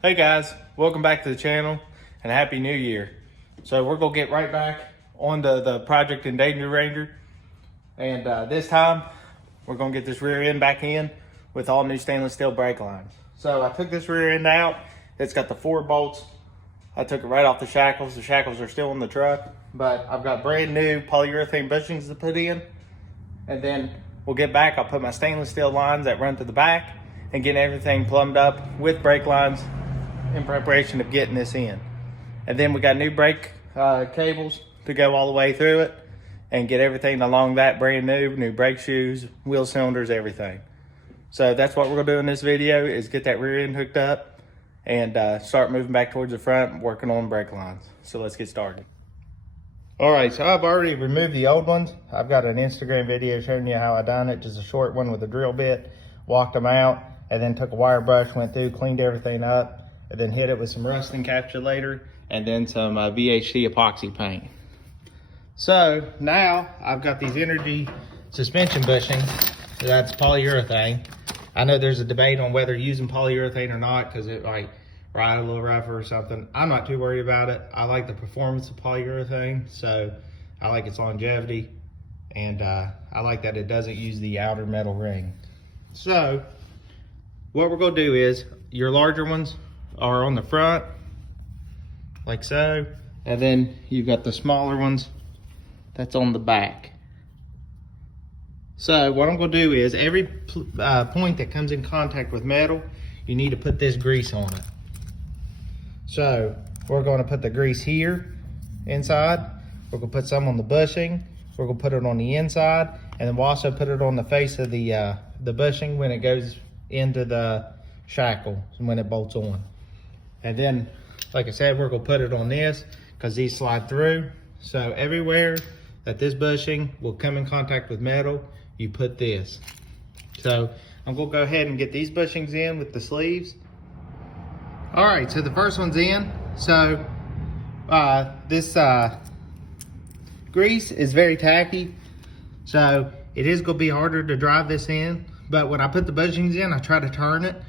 Hey guys, welcome back to the channel and Happy New Year. So we're gonna get right back on the project Endangered Ranger. And this time we're gonna get this rear end back in with all new stainless steel brake lines. So I took this rear end out. It's got the 4 bolts. I took it right off the shackles. The shackles are still in the truck, but I've got brand new polyurethane bushings to put in. And then we'll get back, I'll put my stainless steel lines that run to the back and get everything plumbed up with brake lines in preparation of getting this in. And then we got new brake cables to go all the way through it and get everything along that brand new brake shoes, wheel cylinders, everything. So that's what we're gonna do in this video, is get that rear end hooked up and start moving back towards the front, working on brake lines. So let's get started. All right, so I've already removed the old ones. I've got an Instagram video showing you how I done it, just a short one with a drill bit, walked them out, and then took a wire brush, went through, cleaned everything up, and then hit it with some rust encapsulator and then some VHT epoxy paint. So now I've got these energy suspension bushings. That's polyurethane. I know there's a debate on whether using polyurethane or not because it might ride a little rougher or something. I'm not too worried about it. I like the performance of polyurethane, so I like its longevity, and I like that it doesn't use the outer metal ring. So what we're gonna do is, your larger ones are on the front, like so, and then you've got the smaller ones that's on the back. So what I'm gonna do is, every point that comes in contact with metal, you need to put this grease on it. So we're gonna put the grease here inside, we're gonna put some on the bushing, we're gonna put it on the inside, and then we'll also put it on the face of the bushing when it goes into the shackle and when it bolts on. And then, like I said, we're gonna put it on this because these slide through. So everywhere that this bushing will come in contact with metal, you put this. So I'm gonna go ahead and get these bushings in with the sleeves. All right, so the first one's in. So this grease is very tacky, so it is gonna be harder to drive this in. But when I put the bushings in, I try to turn it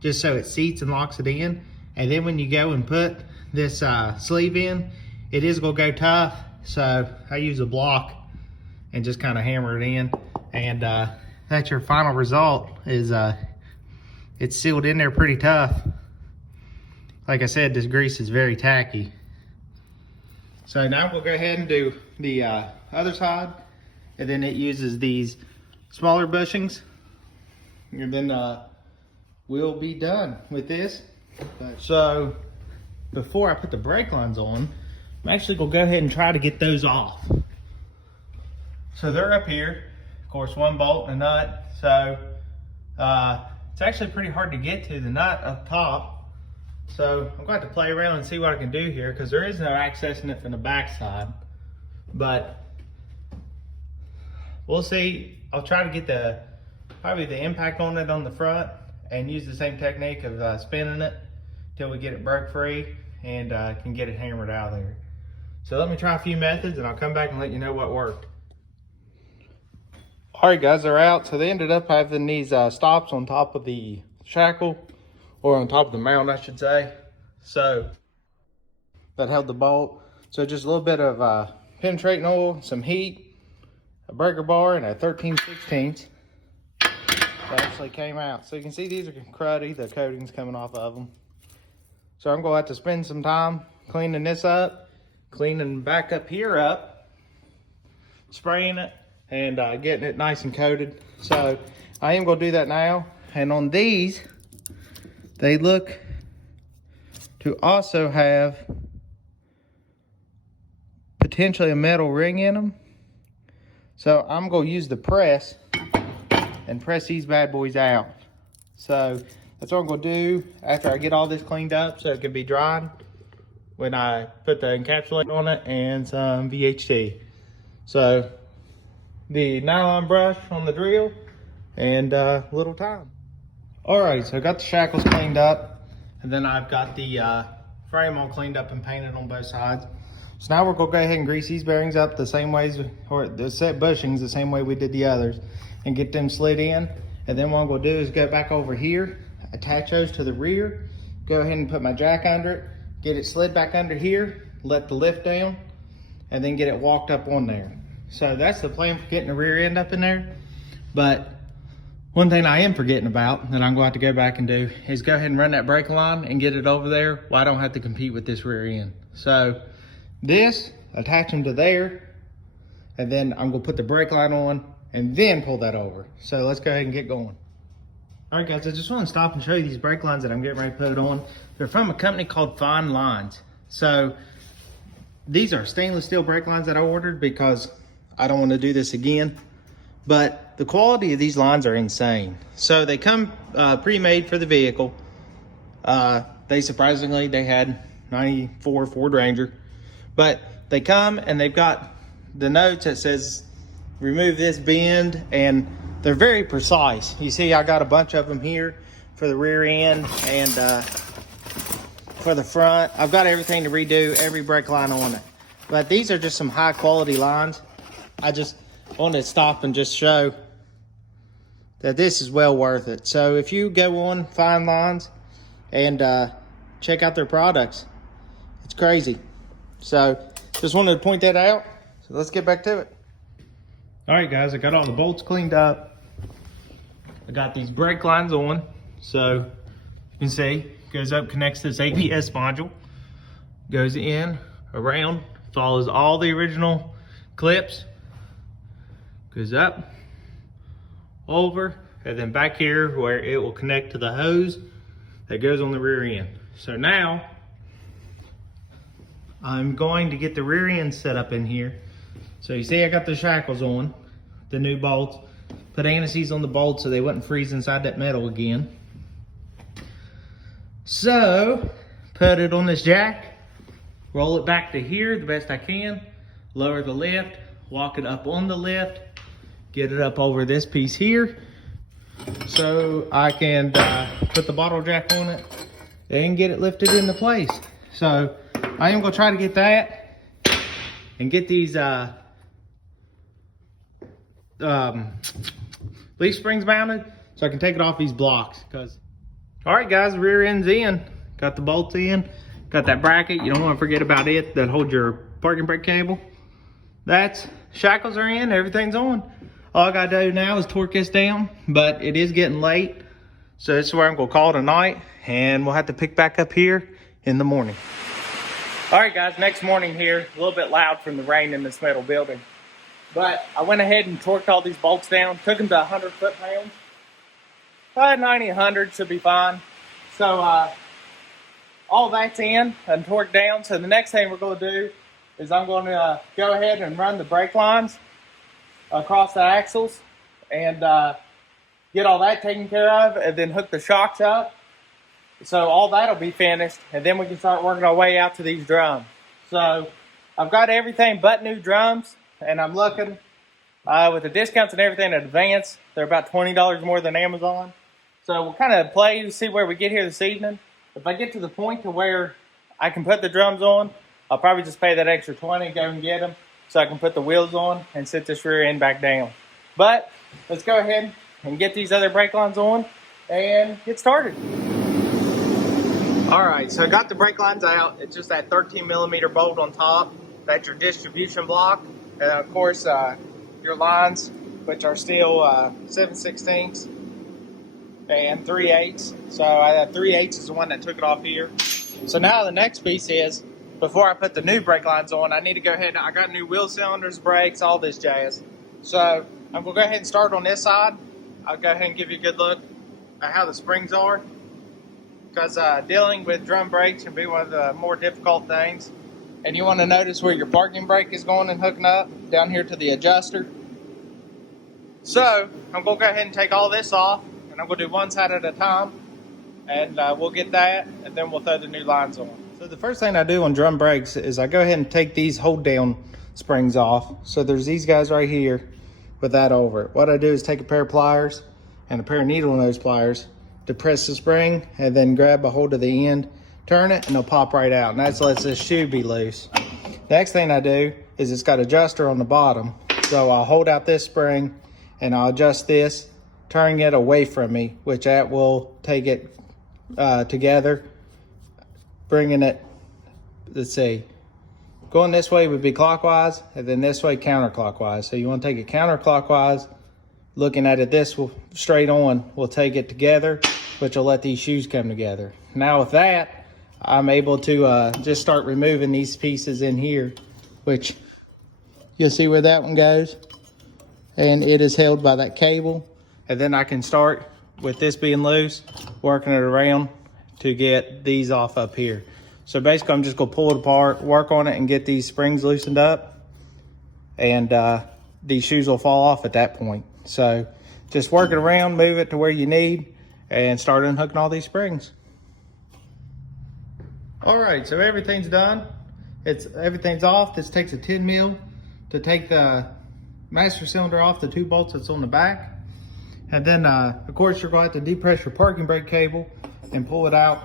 just so it seats and locks it in. And then when you go and put this sleeve in, it is gonna go tough. So I use a block and just kind of hammer it in. And that's your final result, is it's sealed in there pretty tough. Like I said, this grease is very tacky. So now we'll go ahead and do the other side. And then it uses these smaller bushings. And then we'll be done with this. So before I put the brake lines on, I'm actually gonna go ahead and try to get those off. So they're up here, of course, 1 bolt and a nut. So it's actually pretty hard to get to the nut up top. So I'm going to have to play around and see what I can do here, because there is no accessing it from the back side. But we'll see. I'll try to get probably the impact on it on the front and use the same technique of spinning it till we get it broke free and can get it hammered out of there. So let me try a few methods and I'll come back and let you know what worked. All right guys, they're out. So they ended up having these stops on top of the shackle, or on top of the mount I should say. So that held the bolt. So just a little bit of penetrating oil, some heat, a breaker bar, and a 13/16 that actually came out. So you can see these are cruddy, the coating's coming off of them. So I'm gonna have to spend some time cleaning this up, cleaning back up here up, spraying it, and getting it nice and coated. So I am gonna do that now. And on these, they look to also have potentially a metal ring in them. So I'm gonna use the press and press these bad boys out. So that's what I'm gonna do after I get all this cleaned up so it can be dried when I put the encapsulator on it and some VHT. So the nylon brush on the drill and little time. All right, so I got the shackles cleaned up, and then I've got the frame all cleaned up and painted on both sides. So now we're gonna go ahead and grease these bearings up the same ways, or the set bushings the same way we did the others, and get them slid in. And then what I'm gonna do is go back over here, attach those to the rear, go ahead and put my jack under it, get it slid back under here, let the lift down, and then get it walked up on there. So that's the plan for getting the rear end up in there. But one thing I am forgetting about that I'm going to have to go back and do is go ahead and run that brake line and get it over there while I don't have to compete with this rear end. So this, attach them to there, and then I'm going to put the brake line on and then pull that over. So let's go ahead and get going. All right, guys, I just want to stop and show you these brake lines that I'm getting ready to put on. They're from a company called Fine Lines. So these are stainless steel brake lines that I ordered because I don't want to do this again. But the quality of these lines are insane. So they come pre-made for the vehicle. They had 94 Ford Ranger. But they come and they've got the notes that says remove this bend, and they're very precise. You see I got a bunch of them here for the rear end and for the front. I've got everything to redo every brake line on it. But these are just some high quality lines. I just wanted to stop and just show that this is well worth it. So if you go on Fine Lines and check out their products, it's crazy. So just wanted to point that out. So let's get back to it. All right, guys, I got all the bolts cleaned up. I got these brake lines on. So you can see, goes up, connects to this ABS module, goes in, around, follows all the original clips, goes up, over, and then back here where it will connect to the hose that goes on the rear end. So now I'm going to get the rear end set up in here. So you see I got the shackles on, the new bolts, put anti-seize on the bolts so they wouldn't freeze inside that metal again. So put it on this jack, roll it back to here the best I can, lower the lift, walk it up on the lift, get it up over this piece here so I can put the bottle jack on it and get it lifted into place. So I am going to try to get that and get these leaf springs mounted so I can take it off these blocks. All right, guys, the rear end's in. Got the bolts in, got that bracket. You don't want to forget about it that holds your parking brake cable. Shackles are in, everything's on. All I gotta do now is torque this down, but it is getting late. So this is where I'm gonna call it a night, and we'll have to pick back up here in the morning. All right, guys, next morning here, a little bit loud from the rain in this metal building. But I went ahead and torqued all these bolts down, took them to 100 foot-pounds. 90, 100 should be fine. So all that's in and torqued down. So the next thing we're gonna do is I'm gonna go ahead and run the brake lines across the axles and get all that taken care of, and then hook the shocks up. So all that'll be finished, and then we can start working our way out to these drums. So I've got everything but new drums, and I'm looking with the discounts and everything in advance. They're about $20 more than Amazon. So we'll kind of play to see where we get here this evening. If I get to the point to where I can put the drums on, I'll probably just pay that extra $20, go and get them, so I can put the wheels on and sit this rear end back down. But let's go ahead and get these other brake lines on and get started. All right, so I got the brake lines out. It's just that 13mm bolt on top. That's your distribution block. And of course, your lines, which are still 7/16 and 3/8. So that 3/8 is the one that took it off here. So now the next piece is, before I put the new brake lines on, I need to go ahead. I got new wheel cylinders, brakes, all this jazz. So I'm gonna go ahead and start on this side. I'll go ahead and give you a good look at how the springs are, because dealing with drum brakes can be one of the more difficult things. And you want to notice where your parking brake is going and hooking up down here to the adjuster. So I'm gonna go ahead and take all this off, and I'm gonna do one side at a time, and we'll get that, and then we'll throw the new lines on. So the first thing I do on drum brakes is I go ahead and take these hold down springs off. So there's these guys right here with that over it. What I do is take a pair of pliers and a pair of needle nose pliers, depress the spring, and then grab a hold of the end, turn it, and it'll pop right out. And that lets this shoe be loose. Next thing I do is it's got an adjuster on the bottom. So I'll hold out this spring and I'll adjust this, turning it away from me, which that will take it together bringing it, let's see, going this way would be clockwise, and then this way counterclockwise. So you want to take it counterclockwise, looking at it this straight on, we'll take it together, which will let these shoes come together. Now with that, I'm able to just start removing these pieces in here, which you'll see where that one goes. And it is held by that cable. And then I can start, with this being loose, working it around to get these off up here. So basically I'm just gonna pull it apart, work on it, and get these springs loosened up. And these shoes will fall off at that point. So just work it around, move it to where you need, and start unhooking all these springs. All right, so everything's done. Everything's off. This takes a 10 mil to take the master cylinder off the 2 bolts that's on the back. And then of course you're going to have to depress your parking brake cable and pull it out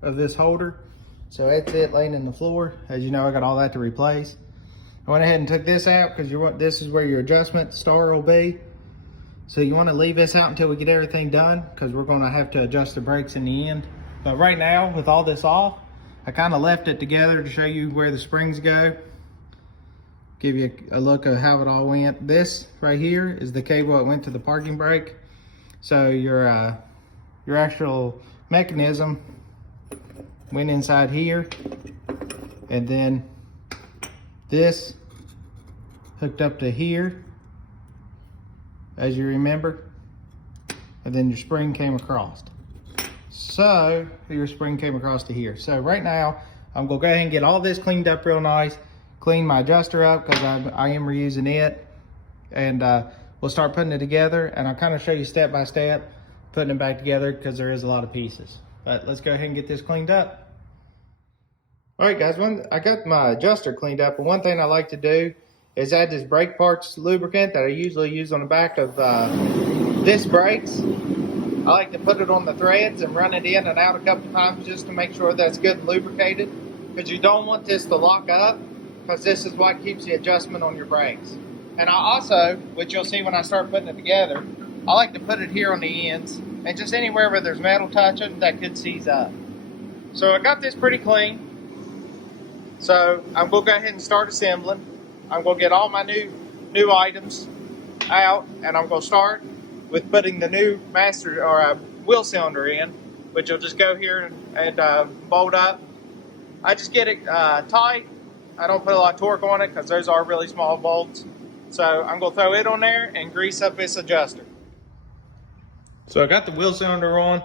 of this holder. So that's it laying in the floor. As you know, I got all that to replace. I went ahead and took this out because this is where your adjustment star will be. So you want to leave this out until we get everything done, because we're going to have to adjust the brakes in the end. But right now, with all this off, I kind of left it together to show you where the springs go. Give you a look at how it all went. This right here is the cable that went to the parking brake. So your actual mechanism went inside here, and then this hooked up to here, as you remember, and then your spring came across. So your spring came across to here. So right now I'm gonna go ahead and get all this cleaned up real nice, clean my adjuster up because I am reusing it, and we'll start putting it together, and I'll kind of show you step by step putting it back together because there is a lot of pieces. But let's go ahead and get this cleaned up. All right guys, I got my adjuster cleaned up, and one thing I like to do is add this brake parts lubricant that I usually use on the back of disc brakes. I like to put it on the threads and run it in and out a couple times just to make sure that's good and lubricated, because you don't want this to lock up, because this is what keeps the adjustment on your brakes. And I also, which you'll see when I start putting it together, I like to put it here on the ends and just anywhere where there's metal touching that could seize up. So I got this pretty clean. So I'm gonna go ahead and start assembling. I'm gonna get all my new items out, and I'm gonna start with putting the new master or wheel cylinder in, which will just go here and bolt up. I just get it tight. I don't put a lot of torque on it because those are really small bolts. So I'm gonna throw it on there and grease up this adjuster. So I got the wheel cylinder on.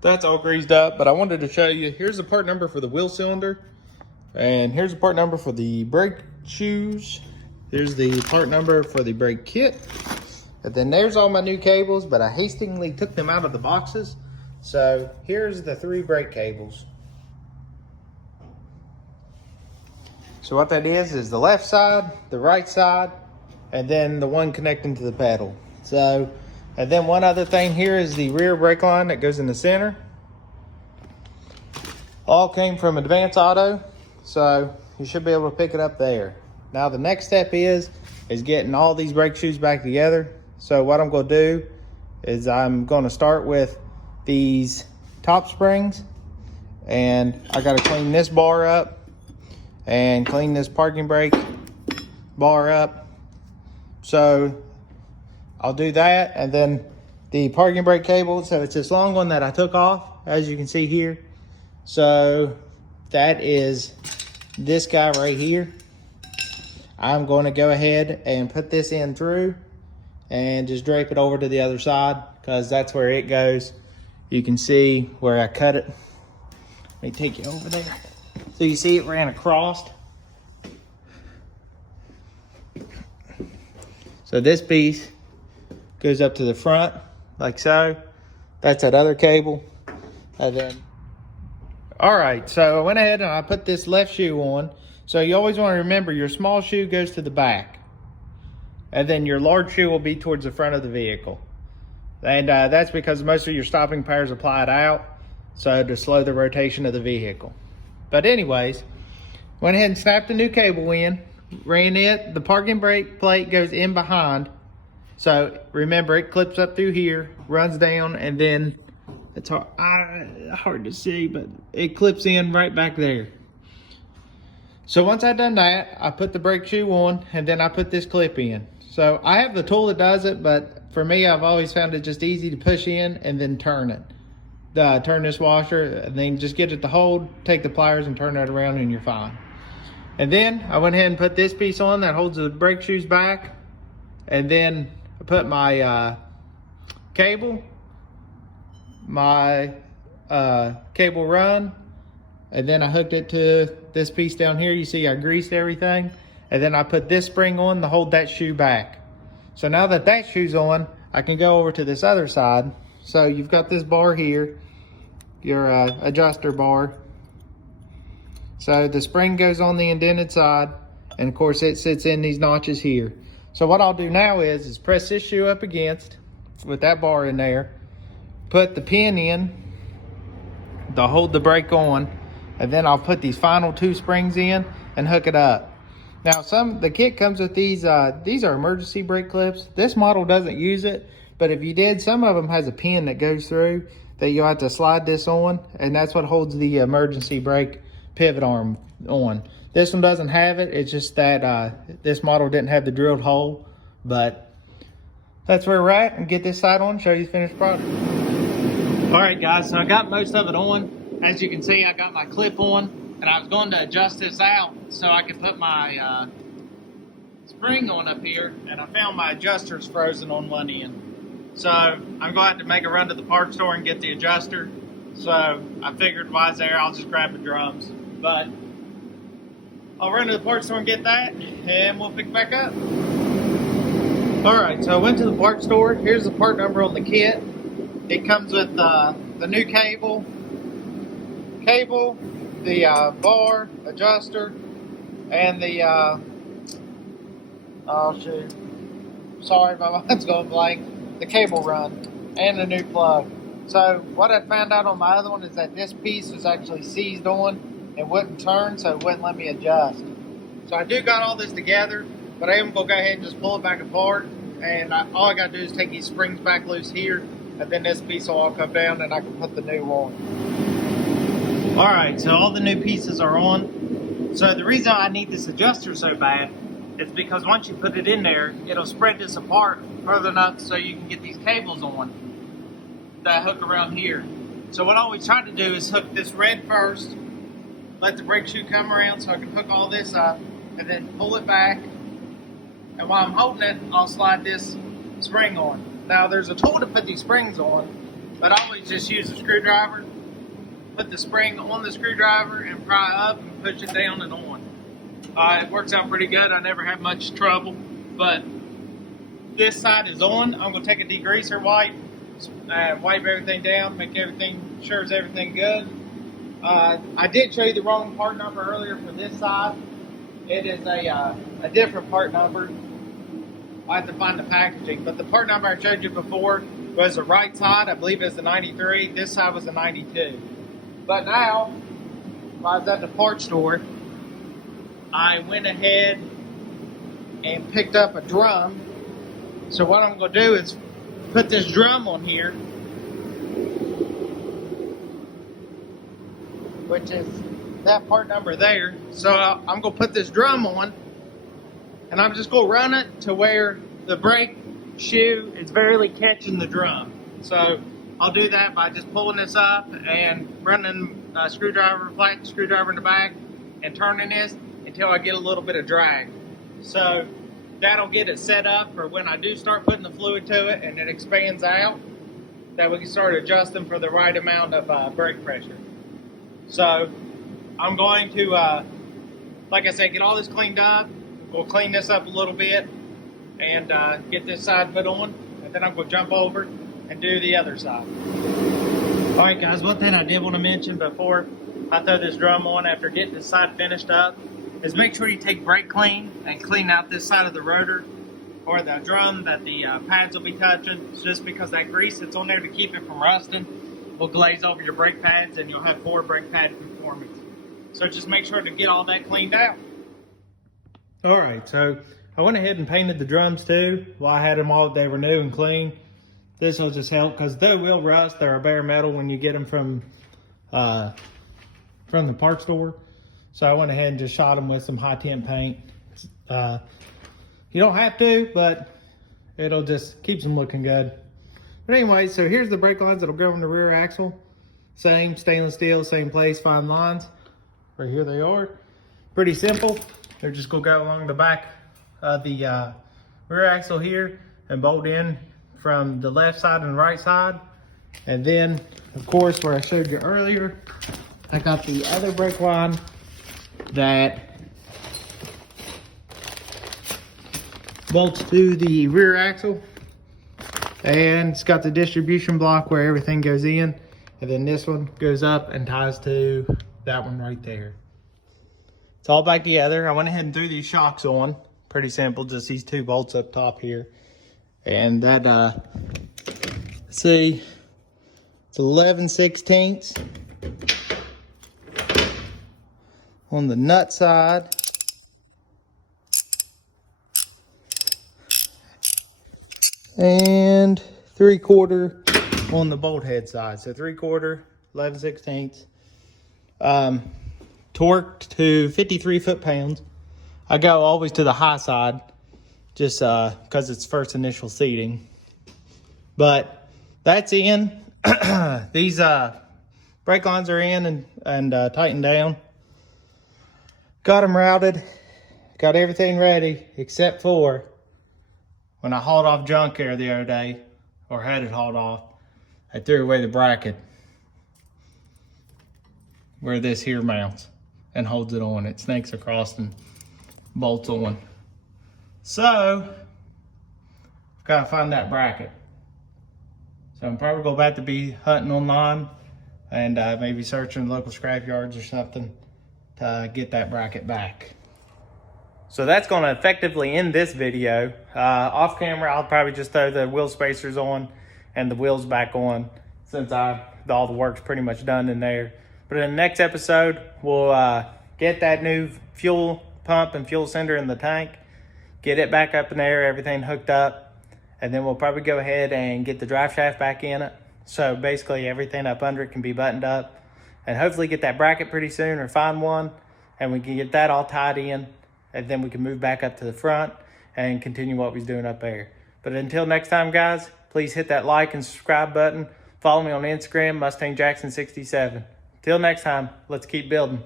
That's all greased up, but I wanted to show you, here's the part number for the wheel cylinder, and here's the part number for the brake shoes. Here's the part number for the brake kit. And then there's all my new cables, but I hastily took them out of the boxes. So here's the 3 brake cables. So what that is the left side, the right side, and then the one connecting to the pedal. So, and then one other thing here is the rear brake line that goes in the center. All came from Advance Auto, so you should be able to pick it up there. Now the next step is getting all these brake shoes back together. So what I'm going to do is I'm going to start with these top springs, and I got to clean this bar up and clean this parking brake bar up. So I'll do that, and then the parking brake cable. So it's this long one that I took off, as you can see here. So that is this guy right here. I'm going to go ahead and put this in through and just drape it over to the other side, because that's where it goes. You can see where I cut it. Let me take you over there. So you see it ran across. So this piece goes up to the front like so. That's that other cable. And then, all right, so I went ahead and I put this left shoe on. So you always want to remember your small shoe goes to the back, and then your large shoe will be towards the front of the vehicle. And that's because most of your stopping power is applied out, so to slow the rotation of the vehicle. But anyways, went ahead and snapped the new cable in, ran it. The parking brake plate goes in behind. So remember, it clips up through here, runs down, and then It's hard to see, but it clips in right back there. So once I've done that, I put the brake shoe on, and then I put this clip in. So I have the tool that does it, but for me, I've always found it just easy to push in and then turn it. Turn this washer, and then just get it to hold, take the pliers and turn that around, and you're fine. And then I went ahead and put this piece on that holds the brake shoes back. And then I put my cable, my cable run, and then I hooked it to this piece down here. You see I greased everything. And then I put this spring on to hold that shoe back. So now that that shoe's on, I can go over to this other side. So you've got this bar here, your adjuster bar. So the spring goes on the indented side, and of course it sits in these notches here. So what I'll do now is press this shoe up against with that bar in there, put the pin in to hold the brake on, and then I'll put these final 2 springs in and hook it up. Now the kit comes with these are emergency brake clips. This model doesn't use it, but if you did, some of them has a pin that goes through that you'll have to slide this on, and that's what holds the emergency brake pivot arm on. This one doesn't have it. It's just that this model didn't have the drilled hole, but that's where we're at. And get this side on, show you the finished product. All right guys, so I got most of it on. As you can see, I got my clip on, and I was going to adjust this out so I could put my spring on up here, and I found my adjuster's frozen on one end. So I'm going to have to make a run to the parts store and get the adjuster. So I figured while I was there, I'll just grab the drums. But I'll run to the parts store and get that, and we'll pick back up. Alright, so I went to the parts store. Here's the part number on the kit. It comes with the new cable, the bar, adjuster, and the, oh shoot, sorry, my mind's going blank, the cable run, and the new plug. So what I found out on my other one is that this piece was actually seized on and wouldn't turn, so it wouldn't let me adjust. So I do got all this together, but I am going to go ahead and just pull it back apart, and all I got to do is take these springs back loose here, and then this piece will all come down and I can put the new on. Alright, so all the new pieces are on. So the reason I need this adjuster so bad is because once you put it in there, it'll spread this apart further enough so you can get these cables on that hook around here. So what I always try to do is hook this red first, let the brake shoe come around so I can hook all this up, and then pull it back. And while I'm holding it, I'll slide this spring on. Now there's a tool to put these springs on, but I always just use a screwdriver, put the spring on the screwdriver and pry up and push it down and on. It works out pretty good. I never have much trouble, but this side is on. I'm going to take a degreaser wipe and wipe everything down, make everything sure is everything good. I did show you the wrong part number earlier for this side. It is a different part number. I have to find the packaging, but the part number I showed you before was the right side. I believe it's the 93. This side was the 92. But now, while I was at the parts store, I went ahead and picked up a drum. So what I'm going to do is put this drum on here, which is that part number there. So I'm going to put this drum on, and I'm just going to run it to where the brake shoe is barely catching the drum. So I'll do that by just pulling this up and running a screwdriver, flat screwdriver in the back, and turning this until I get a little bit of drag. So that'll get it set up for when I do start putting the fluid to it and it expands out, that we can start adjusting for the right amount of brake pressure. So I'm going to, like I said, get all this cleaned up. We'll clean this up a little bit and get this side put on, and then I'm going to jump over and do the other side. Alright guys, one thing I did want to mention before I throw this drum on after getting this side finished up is make sure you take brake clean and clean out this side of the rotor or the drum that the pads will be touching. It's just because that grease that's on there to keep it from rusting will glaze over your brake pads and you'll have poor brake pad performance. So just make sure to get all that cleaned out. Alright, so I went ahead and painted the drums too. While I had them all, they were new and clean. this will just help, because they will rust. They're a bare metal when you get them from the parts store. So I went ahead and just shot them with some high temp paint. You don't have to, but it'll just keeps them looking good. But anyway, so here's the brake lines that'll go in the rear axle. Same stainless steel, same place, fine lines. Right here they are. Pretty simple. They're just gonna go along the back of the rear axle here and bolt in from the left side and the right side. And then, of course, where I showed you earlier, I got the other brake line that bolts to the rear axle, and it's got the distribution block where everything goes in, and then this one goes up and ties to that one right there. It's all back together. I went ahead and threw these shocks on. Pretty simple, just these two bolts up top here. And that, let's see, it's 11/16 on the nut side. And 3/4 on the bolt head side. So 3/4, 11/16. Torqued to 53 foot-pounds. I go always to the high side, just because it's first initial seating. But that's in. These brake lines are in and tightened down. Got them routed. Got everything ready except for when I hauled off junk air the other day, or had it hauled off, I threw away the bracket where this here mounts and holds it on. It snakes across and bolts on. So, I've got to find that bracket. So I'm probably going to be hunting online and maybe searching local scrap yards or something to get that bracket back. So that's going to effectively end this video. Off camera, I'll probably just throw the wheel spacers on and the wheels back on, since all the work's pretty much done in there. But in the next episode, we'll get that new fuel pump and fuel sender in the tank, get it back up in there, everything hooked up, and then we'll probably go ahead and get the drive shaft back in it. So basically everything up under it can be buttoned up, and hopefully get that bracket pretty soon, or find one, and we can get that all tied in, and then we can move back up to the front and continue what we're doing up there. But until next time, guys, please hit that like and subscribe button. Follow me on Instagram, Mustang Jackson 67. Till next time, let's keep building.